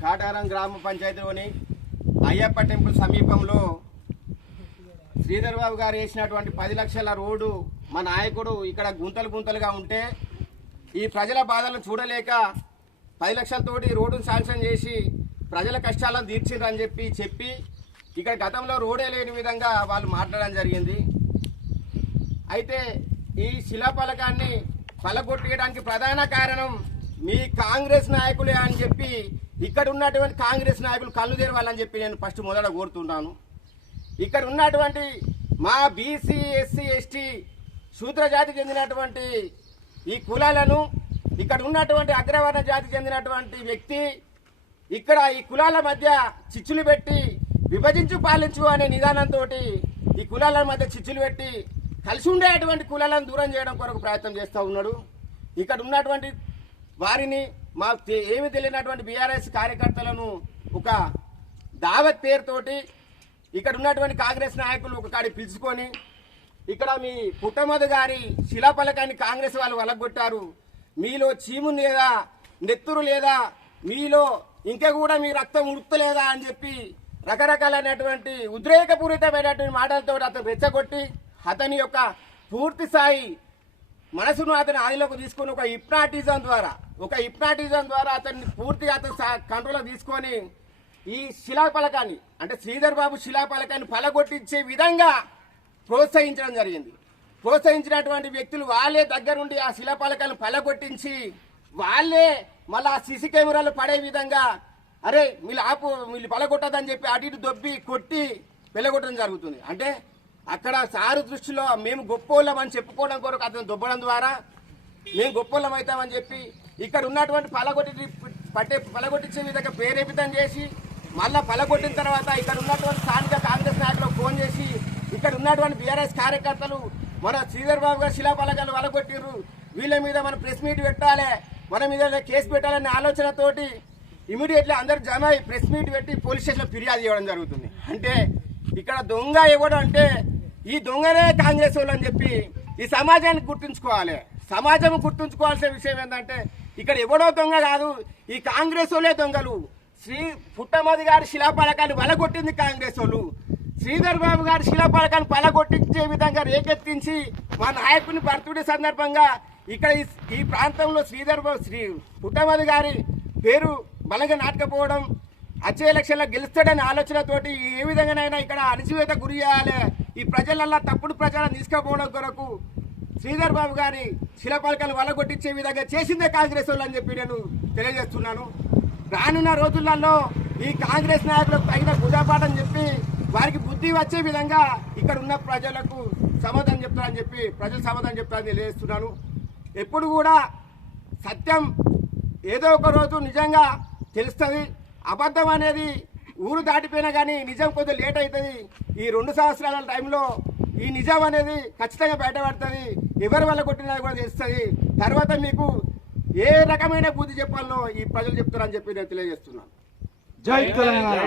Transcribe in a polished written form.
కాటారం గ్రామ పంచాయతీలోని అయ్యప్ప టెంపుల్ సమీపంలో శ్రీధర్ బాబు గారు వేసినటువంటి 10 లక్షల రోడ్డు మా నాయకుడు ఇక్కడ గుంతలు గుంతలుగా ఉంటే ఈ ప్రజల బాధలను చూడలేక 10 లక్షలతోటి రోడ్డును శాంక్షన్ చేసి ప్రజల కష్టాలను తీర్చిరని చెప్పి ఇక్కడ గతంలో రోడే లేని విధంగా వాళ్ళు మాట్లాడడం జరిగింది. అయితే ఈ శిలాఫలకాన్ని పలగొట్టడానికి ప్రధాన కారణం మీ కాంగ్రెస్ నాయకులే అని చెప్పి ఇక్కడ ఉన్నటువంటి కాంగ్రెస్ నాయకులు కళ్ళు తెరవాలని చెప్పి నేను ఫస్ట్ మొదట కోరుతున్నాను. ఇక్కడ ఉన్నటువంటి మా బీసీ ఎస్సీ ఎస్టీ శూద్ర జాతికి చెందినటువంటి ఈ కులాలను ఇక్కడ ఉన్నటువంటి అగ్రవర్ణ జాతికి చెందినటువంటి వ్యక్తి ఇక్కడ ఈ కులాల మధ్య చిచ్చులు పెట్టి విభజించు పాలించు అనే నిదానంతో ఈ కులాల మధ్య చిచ్చులు పెట్టి కలిసి ఉండేటువంటి కులాలను దూరం చేయడం కొరకు ప్రయత్నం చేస్తూ ఉన్నాడు. ఇక్కడ ఉన్నటువంటి వారిని మా ఏమి తెలియనటువంటి బీఆర్ఎస్ కార్యకర్తలను ఒక దావత్ పేరుతోటి ఇక్కడ ఉన్నటువంటి కాంగ్రెస్ నాయకులు ఒక కాడి పిలుచుకొని ఇక్కడ మీ పుట్టమధు గారి శిలాఫలకాన్ని కాంగ్రెస్ వాళ్ళు వలగొట్టారు, మీలో చీము లేదా నెత్తురు లేదా మీలో ఇంకా కూడా మీ రక్తం ఉడుకుతలేదా అని చెప్పి రకరకాలైనటువంటి ఉద్రేకపూరితమైనటువంటి మాటలతో అతను రెచ్చగొట్టి అతని యొక్క పూర్తి స్థాయి మనసును అతని ఆదిలోకి తీసుకుని ఒక హిప్నాటిజం ద్వారా అతన్ని పూర్తిగా అతను కంట్రోల్లో తీసుకొని ఈ శిలాఫలకాన్ని అంటే శ్రీధర్ బాబు శిలాఫలకాన్ని పలగొట్టించే విధంగా ప్రోత్సహించడం జరిగింది. ప్రోత్సహించినటువంటి వ్యక్తులు వాళ్ళే దగ్గరుండి ఆ శిలాఫలకాన్ని పలగొట్టించి వాళ్ళే మళ్ళీ ఆ సీసీ కెమెరాలు పడే విధంగా అరే వీళ్ళు పలగొట్టదని చెప్పి అటు ఇటు దొబ్బి కొట్టి వెళ్ళగొట్టడం జరుగుతుంది. అంటే అక్కడ సారు దృష్టిలో మేము గొప్పోళ్ళం అని చెప్పుకోవడం కొరకు అతను దొబ్బడం ద్వారా మేము గొప్పోళ్ళం అవుతామని చెప్పి ఇక్కడ ఉన్నటువంటి పలగొట్టించే విధంగా ప్రేరేపితం చేసి మళ్ళా పలగొట్టిన తర్వాత ఇక్కడ ఉన్నటువంటి స్థానిక కాంగ్రెస్ నాయకులకు ఫోన్ చేసి ఇక్కడ ఉన్నటువంటి బీఆర్ఎస్ కార్యకర్తలు మన శ్రీధర్ బాబు గారు శిలాఫలకాలు వలగొట్టిర్రు, వీళ్ళ మీద మనం ప్రెస్ మీట్ పెట్టాలి, మన మీద కేసు పెట్టాలనే ఆలోచనతోటి ఇమీడియట్లీ అందరు జమ ప్రెస్ మీట్ పెట్టి పోలీస్ స్టేషన్లో ఫిర్యాదు చేయడం జరుగుతుంది. అంటే ఇక్కడ దొంగ ఎవడు అంటే ఈ దొంగనే కాంగ్రెస్ వాళ్ళు అని చెప్పి ఈ సమాజానికి గుర్తుంచుకోవాలి. సమాజం గుర్తుంచుకోవాల్సిన విషయం ఏంటంటే ఇక్కడ ఎవడో దొంగ కాదు, ఈ కాంగ్రెస్ వాళ్ళే దొంగలు. పుట్టమధు గారి శిలాఫలకాన్ని వలగొట్టింది కాంగ్రెస్ వాళ్ళు. శ్రీధర్ బాబు గారి శిలాఫలకాన్ని పలగొట్టించే విధంగా రేకెత్తించి మా నాయకుని బర్త్డే సందర్భంగా ఇక్కడ ఈ ప్రాంతంలో పుట్టమధు గారి పేరు బలంగా నాటకపోవడం, వచ్చే ఎలక్షన్లో గెలుస్తాడనే ఆలోచనతోటి ఏ విధంగానైనా ఇక్కడ అణచివేత గురి చేయాలి, ఈ ప్రజలల్లా తప్పుడు ప్రచారం తీసుకుపోవడం కొరకు శ్రీధర్ బాబు గారి శిలాఫలకాలు వలగొట్టించే విధంగా చేసిందే కాంగ్రెస్ వాళ్ళు అని చెప్పి నేను తెలియజేస్తున్నాను. రానున్న రోజులలో ఈ కాంగ్రెస్ నాయకులకు తగిన గుజాపాఠం చెప్పి వారికి బుద్ధి వచ్చే విధంగా ఇక్కడ ఉన్న ప్రజలకు సమాధానం చెప్తారని చెప్పి ప్రజలు సమాధానం చెప్తారని తెలియజేస్తున్నాను. ఎప్పుడు కూడా సత్యం ఏదో ఒక రోజు నిజంగా తెలుస్తుంది. అబద్ధం అనేది ఊరు దాటిపోయినా కానీ నిజం కొద్దిగా లేట్ అవుతుంది. ఈ 2 సంవత్సరాల టైంలో ఈ నిజం అనేది ఖచ్చితంగా బయటపడుతుంది. ఎవరి వల్ల కొట్టినది కూడా తెలుస్తుంది. తర్వాత మీకు ఏ రకమైన బుద్ధి చెప్పాలో ఈ ప్రజలు చెప్తారని చెప్పి నేను తెలియజేస్తున్నాను. జై తెలంగాణ.